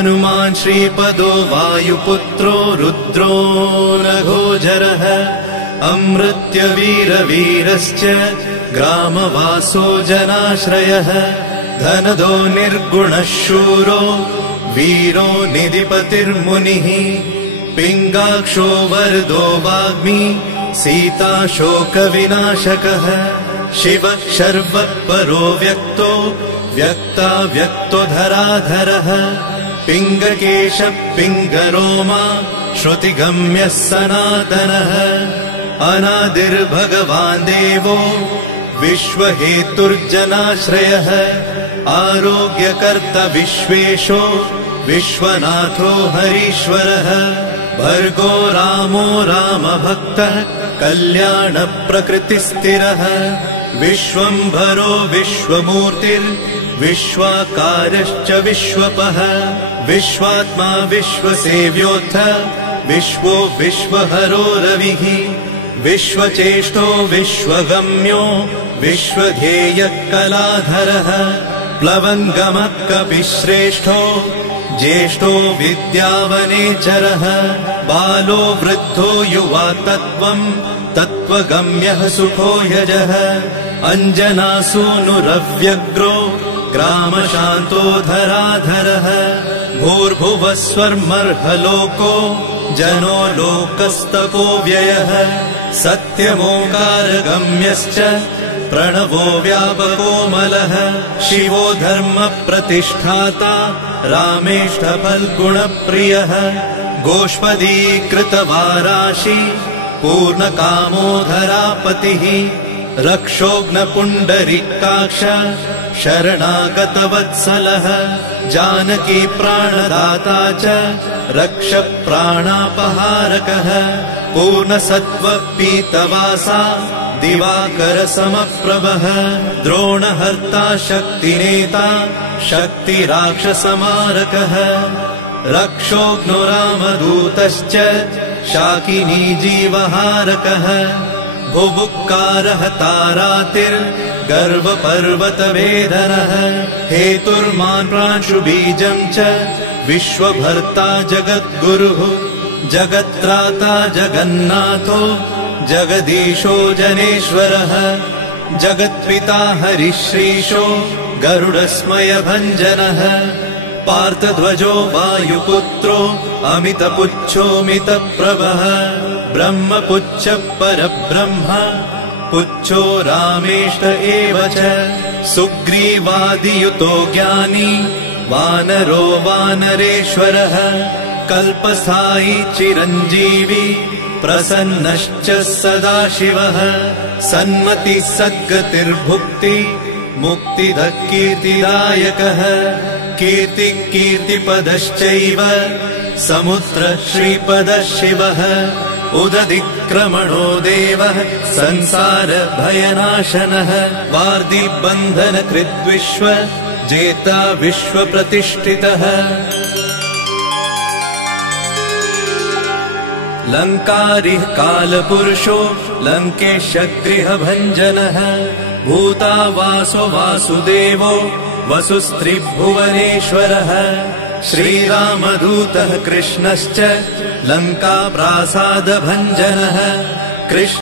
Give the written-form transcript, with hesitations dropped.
हनुमान् श्रीपदो वायुपुत्रो रुद्रो नघोजरः अमृत्य वीरवीरश्च ग्रामवासो जनाश्रयः धनदो निर्गुणः शूरो वीरो निधिपतिर्मुनिः पिङ्गाक्षो वरदो वाग्मी सीता शोकविनाशकः शिवः शर्वः परो व्यक्तो व्यक्ता व्यक्तो धराधरः पिङ्गकेशः पिङ्गरोमा श्रुतिगम्यः सनातनः अनादिर्भगवान् देवो विश्वहेतुर्जनाश्रयः आरोग्यकर्ता विश्वेशो विश्वनाथो हरीश्वरः भर्गो रामो रामभक्तः कल्याणप्रकृतिस्थिरः विश्वम्भरो विश्वमूर्तिर्विश्वाकारश्च विश्वपः विश्वात्मा विश्वसेव्योऽथ विश्वो विश्वहरो रविः विश्वचेष्टो विश्वगम्यो विश्वध्येयः कलाधरः प्लवङ्गमः कपिश्रेष्ठो ज्येष्ठो विद्यावनेचरः बालो वृद्धो युवा तत्त्वगम्यः सुखो यजः अञ्जनासूनुरव्यग्रो ग्रामशान्तो धराधरः भूर्भुवः स्वर्मर्हलोको जनो लोकस्तपो व्ययः सत्यमोङ्कारगम्यश्च प्रणवो व्यापकोमलः शिवो धर्मप्रतिष्ठाता रामेष्ठफल्गुणप्रियः गोष्पदीकृतवाराशि पूर्णकामो धरापतिः रक्षोघ्नपुण्डरीकाक्ष शरणागतवत्सलः जानकी प्राणदाता च रक्षप्राणापहारकः पूर्णसत्त्वपीतवासा दिवाकरसमप्रभः द्रोणहर्ता शक्तिनेता शक्तिराक्षसमारकः रक्षोघ्नो रामदूतश्च शाकिनी जीवहारकः भुभुक्कारः तारातिर्गर्वपर्वतवेदनः हेतुर्मान् प्रांशुबीजम् च विश्वभर्ता जगद्गुरुः जगत्राता जगन्नाथो जगदीशो जनेश्वरः जगत्पिता हरिश्रीशो गरुडस्मयभञ्जनः पार्थध्वजो वायुपुत्रो अमितपुच्छोऽमितप्रभः ब्रह्मपुच्छ परब्रह्म पुच्छो रामेष्ट एव च सुग्रीवादियुतो ज्ञानी वानरो वानरेश्वरः कल्पस्थायी चिरञ्जीवी प्रसन्नश्च सदाशिवः सन्मतिः सद्गतिर्भुक्ति मुक्तिदः कीर्तिदायकः कीर्तिः कीर्तिपदश्चैव समुद्रः श्रीपदः शिवः उदधिक्रमणो देवः संसारभयनाशनः वार्धिबन्धनकृद्विश्व जेता विश्वप्रतिष्ठितः लङ्कारिः कालपुरुषो लङ्केशगृहभञ्जनः भूतावासो वासुदेवो वसुस्त्रिभुवनेश्वरः श्रीरामदूतः कृष्णश्च लङ्काप्रासादभञ्जनः कृष्ण